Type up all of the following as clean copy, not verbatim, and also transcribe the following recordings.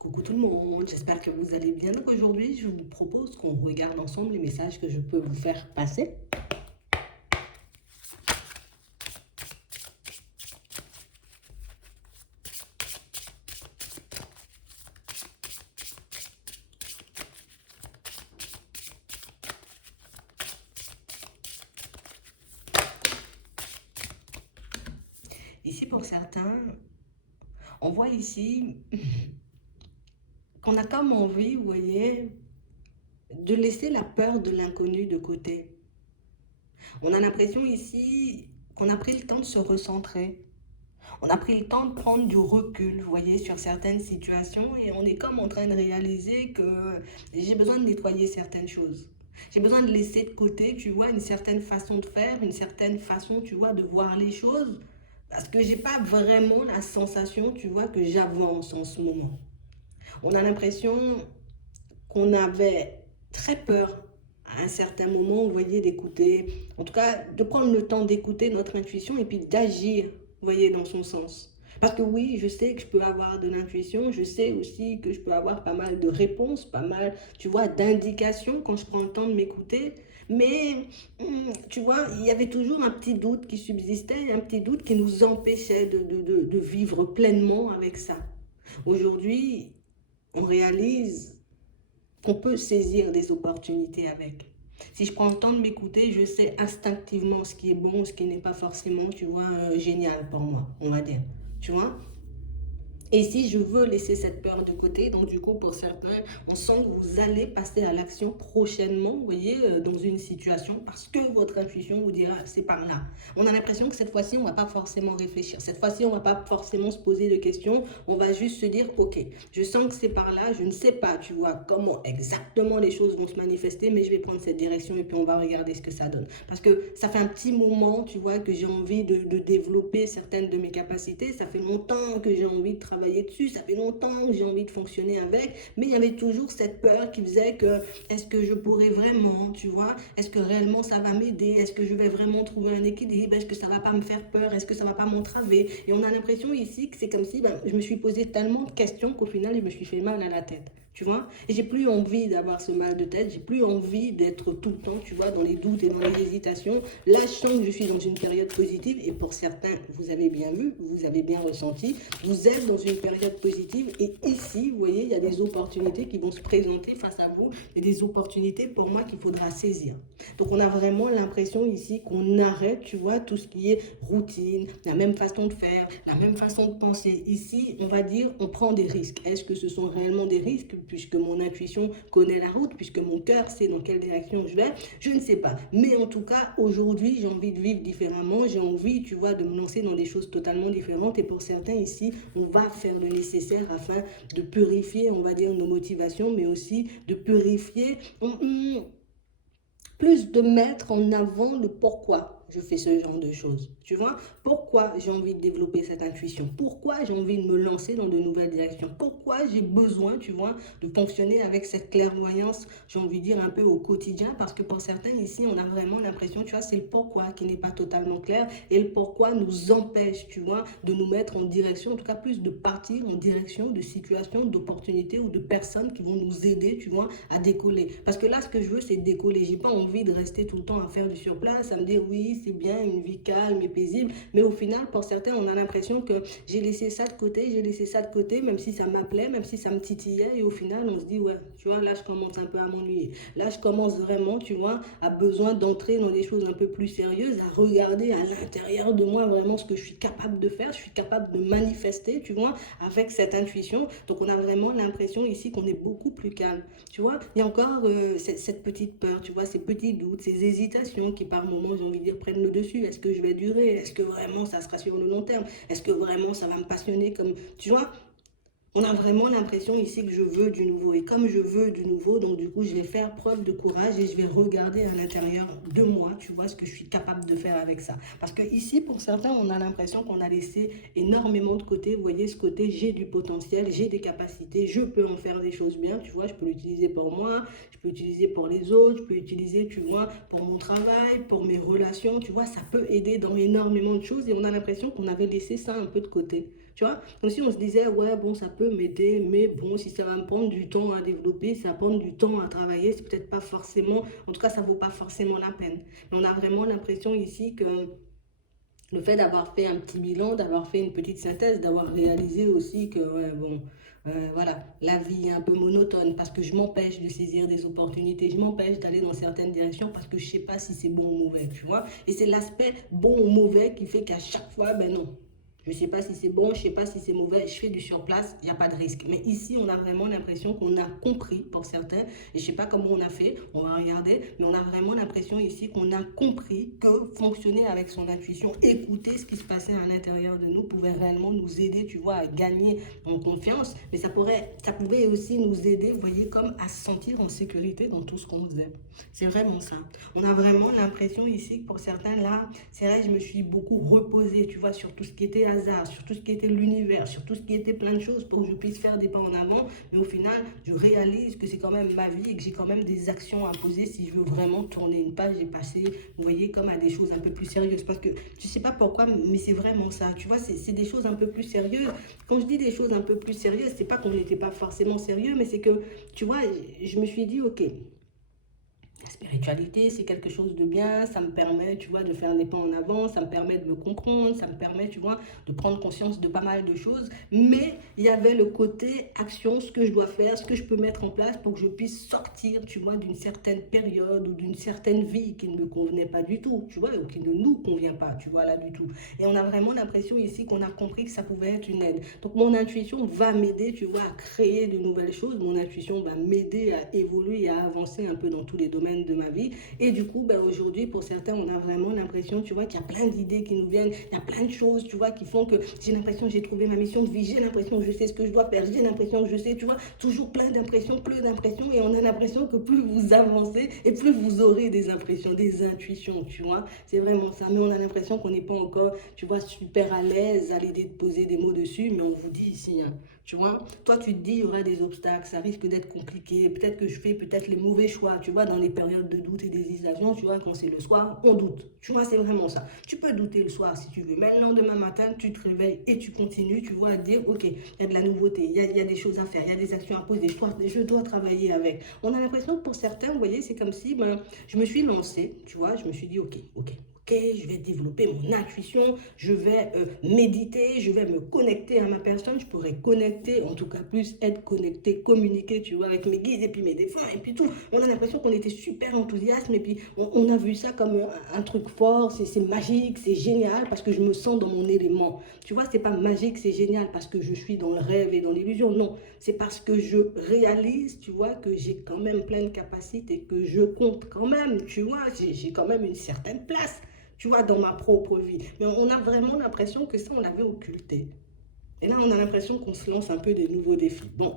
Coucou tout le monde, j'espère que vous allez bien. Donc aujourd'hui, je vous propose qu'on regarde ensemble les messages que je peux vous faire passer. Ici, pour certains, on voit ici qu'on a comme envie, vous voyez, de laisser la peur de l'inconnu de côté. On a l'impression ici qu'on a pris le temps de se recentrer. On a pris le temps de prendre du recul, vous voyez, sur certaines situations et on est comme en train de réaliser que j'ai besoin de nettoyer certaines choses. J'ai besoin de laisser de côté, tu vois, une certaine façon de faire, une certaine façon, tu vois, de voir les choses parce que j'ai pas vraiment la sensation, tu vois, que j'avance en ce moment. On a l'impression qu'on avait très peur à un certain moment, vous voyez, d'écouter, en tout cas, de prendre le temps d'écouter notre intuition et puis d'agir, vous voyez, dans son sens. Parce que oui, je sais que je peux avoir de l'intuition, je sais aussi que je peux avoir pas mal de réponses, pas mal, tu vois, d'indications quand je prends le temps de m'écouter. Mais, tu vois, il y avait toujours un petit doute qui subsistait, un petit doute qui nous empêchait de vivre pleinement avec ça. Aujourd'hui, on réalise qu'on peut saisir des opportunités avec. Si je prends le temps de m'écouter, je sais instinctivement ce qui est bon, ce qui n'est pas forcément, tu vois, génial pour moi, on va dire. Tu vois. Et si je veux laisser cette peur de côté, donc du coup pour certains, on sent que vous allez passer à l'action prochainement, vous voyez, dans une situation, parce que votre intuition vous dira c'est par là. On a l'impression que cette fois-ci, on ne va pas forcément réfléchir. Cette fois-ci, on ne va pas forcément se poser de questions. On va juste se dire, ok, je sens que c'est par là, je ne sais pas, tu vois, comment exactement les choses vont se manifester, mais je vais prendre cette direction et puis on va regarder ce que ça donne. Parce que ça fait un petit moment, tu vois, que j'ai envie de développer certaines de mes capacités. Ça fait longtemps que j'ai envie de travailler dessus, ça fait longtemps que j'ai envie de fonctionner avec, mais il y avait toujours cette peur qui faisait que est-ce que je pourrais vraiment, tu vois, est-ce que réellement ça va m'aider, est-ce que je vais vraiment trouver un équilibre, est-ce que ça va pas me faire peur, est-ce que ça va pas m'entraver. Et on a l'impression ici que c'est comme si je me suis posé tellement de questions qu'au final je me suis fait mal à la tête. Tu vois, et j'ai plus envie d'avoir ce mal de tête, j'ai plus envie d'être tout le temps, tu vois, dans les doutes et dans les hésitations. Là, je sens que je suis dans une période positive et pour certains, vous avez bien vu, vous avez bien ressenti, vous êtes dans une période positive et ici, vous voyez, il y a des opportunités qui vont se présenter face à vous et des opportunités pour moi qu'il faudra saisir. Donc, on a vraiment l'impression ici qu'on arrête, tu vois, tout ce qui est routine, la même façon de faire, la même façon de penser. Ici, on va dire, on prend des risques. Est-ce que ce sont réellement des risques puisque mon intuition connaît la route, puisque mon cœur sait dans quelle direction je vais? Je ne sais pas. Mais en tout cas, aujourd'hui, j'ai envie de vivre différemment. J'ai envie, tu vois, de me lancer dans des choses totalement différentes. Et pour certains ici, on va faire le nécessaire afin de purifier, on va dire, nos motivations, mais aussi de purifier, plus de mettre en avant le pourquoi je fais ce genre de choses. Tu vois, pourquoi j'ai envie de développer cette intuition, pourquoi j'ai envie de me lancer dans de nouvelles directions, pourquoi j'ai besoin, tu vois, de fonctionner avec cette clairvoyance, j'ai envie de dire un peu au quotidien, parce que pour certains ici, on a vraiment l'impression, tu vois, c'est le pourquoi qui n'est pas totalement clair et le pourquoi nous empêche, tu vois, de nous mettre en direction, en tout cas plus de partir en direction de situations, d'opportunités ou de personnes qui vont nous aider, tu vois, à décoller. Parce que là, ce que je veux, c'est décoller. J'ai pas envie de rester tout le temps à faire du surplace, à me dire oui, c'est bien, une vie calme et paisible. Mais au final, pour certains, on a l'impression que j'ai laissé ça de côté, j'ai laissé ça de côté, même si ça m'appelait, même si ça me titillait. Et au final, on se dit, ouais, tu vois, là, je commence un peu à m'ennuyer. Là, je commence vraiment, tu vois, à besoin d'entrer dans des choses un peu plus sérieuses, à regarder à l'intérieur de moi vraiment ce que je suis capable de faire, je suis capable de manifester, tu vois, avec cette intuition. Donc, on a vraiment l'impression ici qu'on est beaucoup plus calme. Tu vois, il y a encore cette petite peur, tu vois, ces petits doutes, ces hésitations qui par moments, j'ai envie de dire, prennent le dessus. Est-ce que je vais durer? Est-ce que vraiment ça sera sur le long terme? Est-ce que vraiment ça va me passionner comme, tu vois, on a vraiment l'impression ici que je veux du nouveau. Et comme je veux du nouveau, donc du coup, je vais faire preuve de courage et je vais regarder à l'intérieur de moi, tu vois, ce que je suis capable de faire avec ça. Parce que ici, pour certains, on a l'impression qu'on a laissé énormément de côté. Vous voyez, ce côté, j'ai du potentiel, j'ai des capacités, je peux en faire des choses bien, tu vois, je peux l'utiliser pour moi, je peux l'utiliser pour les autres, je peux l'utiliser, tu vois, pour mon travail, pour mes relations, tu vois, ça peut aider dans énormément de choses et on a l'impression qu'on avait laissé ça un peu de côté. Tu vois, comme si on se disait, ouais, bon, ça peut m'aider, mais bon, si ça va me prendre du temps à développer, ça va prendre du temps à travailler, c'est peut-être pas forcément, en tout cas, ça vaut pas forcément la peine. Mais on a vraiment l'impression ici que le fait d'avoir fait un petit bilan, d'avoir fait une petite synthèse, d'avoir réalisé aussi que, ouais, bon, voilà, la vie est un peu monotone parce que je m'empêche de saisir des opportunités, je m'empêche d'aller dans certaines directions parce que je ne sais pas si c'est bon ou mauvais, tu vois. Et c'est l'aspect bon ou mauvais qui fait qu'à chaque fois, ben non, je ne sais pas si c'est bon, je ne sais pas si c'est mauvais, je fais du surplace, il n'y a pas de risque. Mais ici, on a vraiment l'impression qu'on a compris pour certains, et je ne sais pas comment on a fait, on va regarder, mais on a vraiment l'impression ici qu'on a compris que fonctionner avec son intuition, écouter ce qui se passait à l'intérieur de nous pouvait réellement nous aider, tu vois, à gagner en confiance, mais ça pouvait aussi nous aider, vous voyez, comme à se sentir en sécurité dans tout ce qu'on faisait. C'est vraiment ça. On a vraiment l'impression ici que pour certains, là, c'est vrai que je me suis beaucoup reposée, tu vois, sur tout ce qui était hasard, sur tout ce qui était l'univers, sur tout ce qui était plein de choses pour que je puisse faire des pas en avant. Mais au final, je réalise que c'est quand même ma vie et que j'ai quand même des actions à poser si je veux vraiment tourner une page et passer, vous voyez, comme à des choses un peu plus sérieuses. Parce que je sais pas pourquoi, mais c'est vraiment ça. Tu vois, c'est des choses un peu plus sérieuses. Quand je dis des choses un peu plus sérieuses, c'est pas qu'on n'était pas forcément sérieux, mais c'est que, tu vois, je me suis dit, ok, la spiritualité, c'est quelque chose de bien, ça me permet, tu vois, de faire des pas en avant, ça me permet de me comprendre, ça me permet, tu vois, de prendre conscience de pas mal de choses. Mais il y avait le côté action, ce que je dois faire, ce que je peux mettre en place pour que je puisse sortir, tu vois, d'une certaine période ou d'une certaine vie qui ne me convenait pas du tout, tu vois, ou qui ne nous convient pas, tu vois, là du tout. Et on a vraiment l'impression ici qu'on a compris que ça pouvait être une aide. Donc mon intuition va m'aider, tu vois, à créer de nouvelles choses. Mon intuition va m'aider à évoluer et à avancer un peu dans tous les domaines de ma vie. Et du coup, ben, aujourd'hui, pour certains, on a vraiment l'impression, tu vois, qu'il y a plein d'idées qui nous viennent, il y a plein de choses, tu vois, qui font que j'ai l'impression que j'ai trouvé ma mission de vie, j'ai l'impression que je sais ce que je dois faire, j'ai l'impression que je sais, tu vois, toujours plein d'impressions, plus d'impressions, et on a l'impression que plus vous avancez, et plus vous aurez des impressions, des intuitions, tu vois, c'est vraiment ça. Mais on a l'impression qu'on n'est pas encore, tu vois, super à l'aise à l'idée de poser des mots dessus, mais on vous dit ici, hein, tu vois, toi tu te dis, il y aura des obstacles, ça risque d'être compliqué, peut-être que je fais peut-être les mauvais choix, tu vois, dans les périodes de doute et d'hésitation, tu vois, quand c'est le soir, on doute, tu vois, c'est vraiment ça. Tu peux douter le soir si tu veux, mais le lendemain matin, tu te réveilles et tu continues, tu vois, à dire, ok, il y a de la nouveauté, il y a des choses à faire, il y a des actions à poser, je dois travailler avec. On a l'impression que pour certains, vous voyez, c'est comme si, ben, je me suis lancée, tu vois, je me suis dit, ok, je vais développer mon intuition, je vais méditer, je vais me connecter à ma personne, je pourrais connecter, en tout cas plus être connecté, communiquer, tu vois, avec mes guides et puis mes défunts et puis tout. On a l'impression qu'on était super enthousiaste et puis on a vu ça comme un truc fort, c'est magique, c'est génial parce que je me sens dans mon élément. Tu vois, c'est pas magique, c'est génial parce que je suis dans le rêve et dans l'illusion, non. C'est parce que je réalise, tu vois, que j'ai quand même plein de capacités, que je compte quand même, tu vois, j'ai quand même une certaine place, tu vois, dans ma propre vie. Mais on a vraiment l'impression que ça, on l'avait occulté. Et là, on a l'impression qu'on se lance un peu des nouveaux défis. Bon,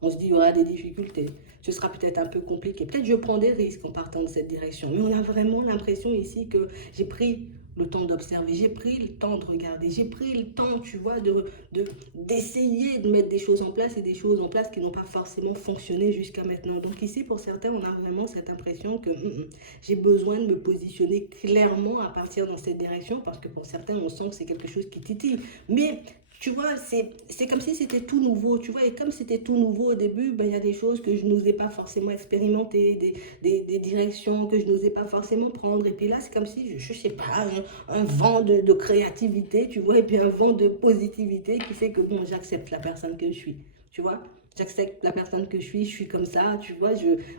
on se dit, il y aura des difficultés. Ce sera peut-être un peu compliqué. Peut-être que je prends des risques en partant de cette direction. Mais on a vraiment l'impression ici que j'ai pris le temps d'observer, j'ai pris le temps de regarder, j'ai pris le temps, tu vois, d'essayer de mettre des choses en place et des choses en place qui n'ont pas forcément fonctionné jusqu'à maintenant. Donc ici, pour certains, on a vraiment cette impression que j'ai besoin de me positionner clairement à partir dans cette direction parce que pour certains, on sent que c'est quelque chose qui titille. Mais tu vois, c'est comme si c'était tout nouveau, tu vois, et comme c'était tout nouveau au début, ben, il y a des choses que je n'osais pas forcément expérimenter, des directions que je n'osais pas forcément prendre, et puis là, c'est comme si, je sais pas, un vent de créativité, tu vois, et puis un vent de positivité qui fait que, bon, j'accepte la personne que je suis, tu vois. J'accepte la personne que je suis comme ça, tu vois,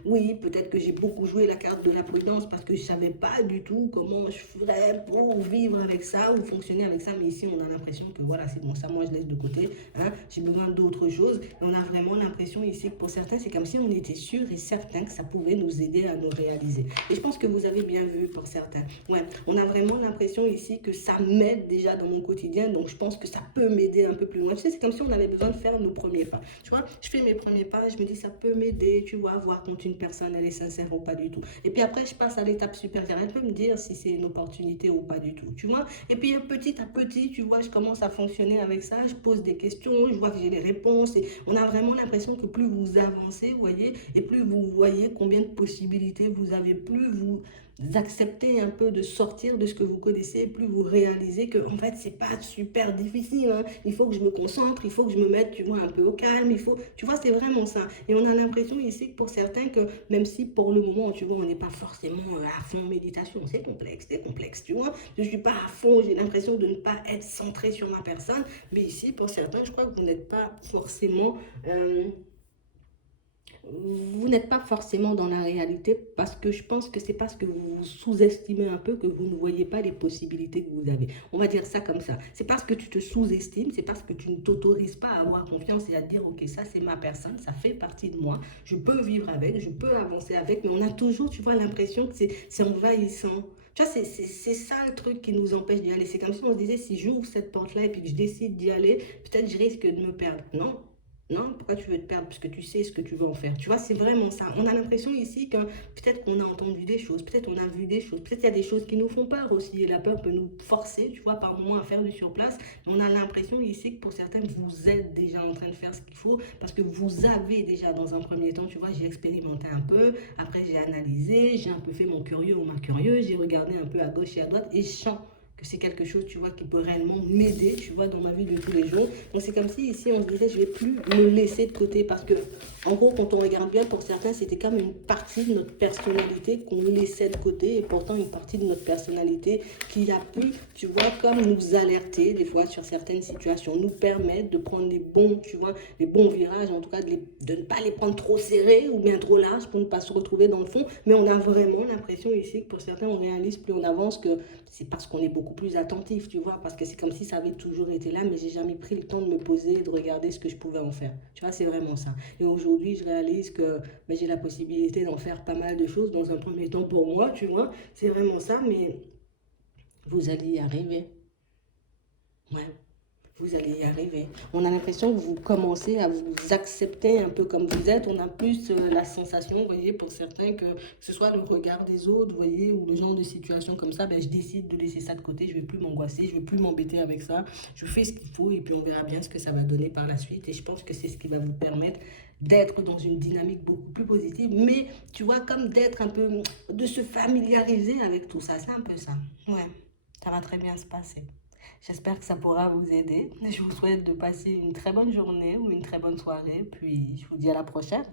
oui, peut-être que j'ai beaucoup joué la carte de la prudence parce que je ne savais pas du tout comment je ferais pour vivre avec ça ou fonctionner avec ça, mais ici, on a l'impression que voilà, c'est bon, ça, moi, je laisse de côté, hein, j'ai besoin d'autres choses, et on a vraiment l'impression ici que pour certains, c'est comme si on était sûr et certain que ça pouvait nous aider à nous réaliser. Et je pense que vous avez bien vu pour certains. Ouais, on a vraiment l'impression ici que ça m'aide déjà dans mon quotidien, donc je pense que ça peut m'aider un peu plus loin. Tu sais, c'est comme si on avait besoin de faire nos premiers pas. Tu vois, je fais mes premiers pas, je me dis ça peut m'aider, tu vois, voir quand une personne elle est sincère ou pas du tout. Et puis après, je passe à l'étape supérieure. Elle peut me dire si c'est une opportunité ou pas du tout, tu vois. Et puis petit à petit, tu vois, je commence à fonctionner avec ça, je pose des questions, je vois que j'ai des réponses. Et on a vraiment l'impression que plus vous avancez, vous voyez, et plus vous voyez combien de possibilités vous avez, plus vous acceptez un peu de sortir de ce que vous connaissez, plus vous réalisez que en fait c'est pas super difficile, hein. Il faut que je me concentre, il faut que je me mette, tu vois, un peu au calme, il faut, tu vois, c'est vraiment ça. Et on a l'impression ici que pour certains que même si pour le moment, tu vois, on n'est pas forcément à fond méditation, c'est complexe, tu vois. Je suis pas à fond, j'ai l'impression de ne pas être centré sur ma personne, mais ici pour certains, je crois que vous n'êtes pas forcément dans la réalité parce que je pense que c'est parce que vous vous sous-estimez un peu que vous ne voyez pas les possibilités que vous avez. On va dire ça comme ça. C'est parce que tu te sous-estimes, c'est parce que tu ne t'autorises pas à avoir confiance et à dire, ok, ça c'est ma personne, ça fait partie de moi, je peux vivre avec, je peux avancer avec, mais on a toujours, tu vois, l'impression que c'est envahissant. Tu vois, c'est ça le truc qui nous empêche d'y aller. C'est comme si on se disait, si j'ouvre cette porte-là et puis que je décide d'y aller, peut-être je risque de me perdre. Non, non, pourquoi tu veux te perdre? Puisque tu sais ce que tu veux en faire. Tu vois, c'est vraiment ça. On a l'impression ici que peut-être qu'on a entendu des choses, peut-être on a vu des choses, peut-être il y a des choses qui nous font peur aussi. Et la peur peut nous forcer, tu vois, par moments à faire du surplace. Mais on a l'impression ici que pour certains, vous êtes déjà en train de faire ce qu'il faut parce que vous avez déjà dans un premier temps, tu vois, j'ai expérimenté un peu, après j'ai analysé, j'ai un peu fait mon curieux ou ma curieuse, j'ai regardé un peu à gauche et à droite et je sens que c'est quelque chose, tu vois, qui peut réellement m'aider, tu vois, dans ma vie de tous les jours. Donc c'est comme si ici on se disait, je vais plus me laisser de côté parce que, en gros, quand on regarde bien, pour certains, c'était comme une partie de notre personnalité qu'on laissait de côté et pourtant une partie de notre personnalité qui a pu, tu vois, comme nous alerter des fois sur certaines situations, nous permettre de prendre les bons, tu vois, les bons virages, en tout cas de ne pas les prendre trop serrés ou bien trop larges pour ne pas se retrouver dans le fond. Mais on a vraiment l'impression ici que pour certains, on réalise plus on avance que c'est parce qu'on est beaucoup plus attentif, tu vois, parce que c'est comme si ça avait toujours été là, mais j'ai jamais pris le temps de me poser et de regarder ce que je pouvais en faire. Tu vois, c'est vraiment ça. Et aujourd'hui, je réalise que ben, j'ai la possibilité d'en faire pas mal de choses dans un premier temps pour moi, tu vois, c'est vraiment ça, mais vous allez y arriver. Ouais. Vous allez y arriver. On a l'impression que vous commencez à vous accepter un peu comme vous êtes. On a plus la sensation, vous voyez, pour certains, que ce soit le regard des autres, vous voyez, ou le genre de situation comme ça, ben, je décide de laisser ça de côté, je ne vais plus m'angoisser, je ne vais plus m'embêter avec ça. Je fais ce qu'il faut et puis on verra bien ce que ça va donner par la suite. Et je pense que c'est ce qui va vous permettre d'être dans une dynamique beaucoup plus positive, mais tu vois, comme d'être un peu, de se familiariser avec tout ça. C'est un peu ça. Ouais, ça va très bien se passer. J'espère que ça pourra vous aider. Je vous souhaite de passer une très bonne journée ou une très bonne soirée. Puis je vous dis à la prochaine.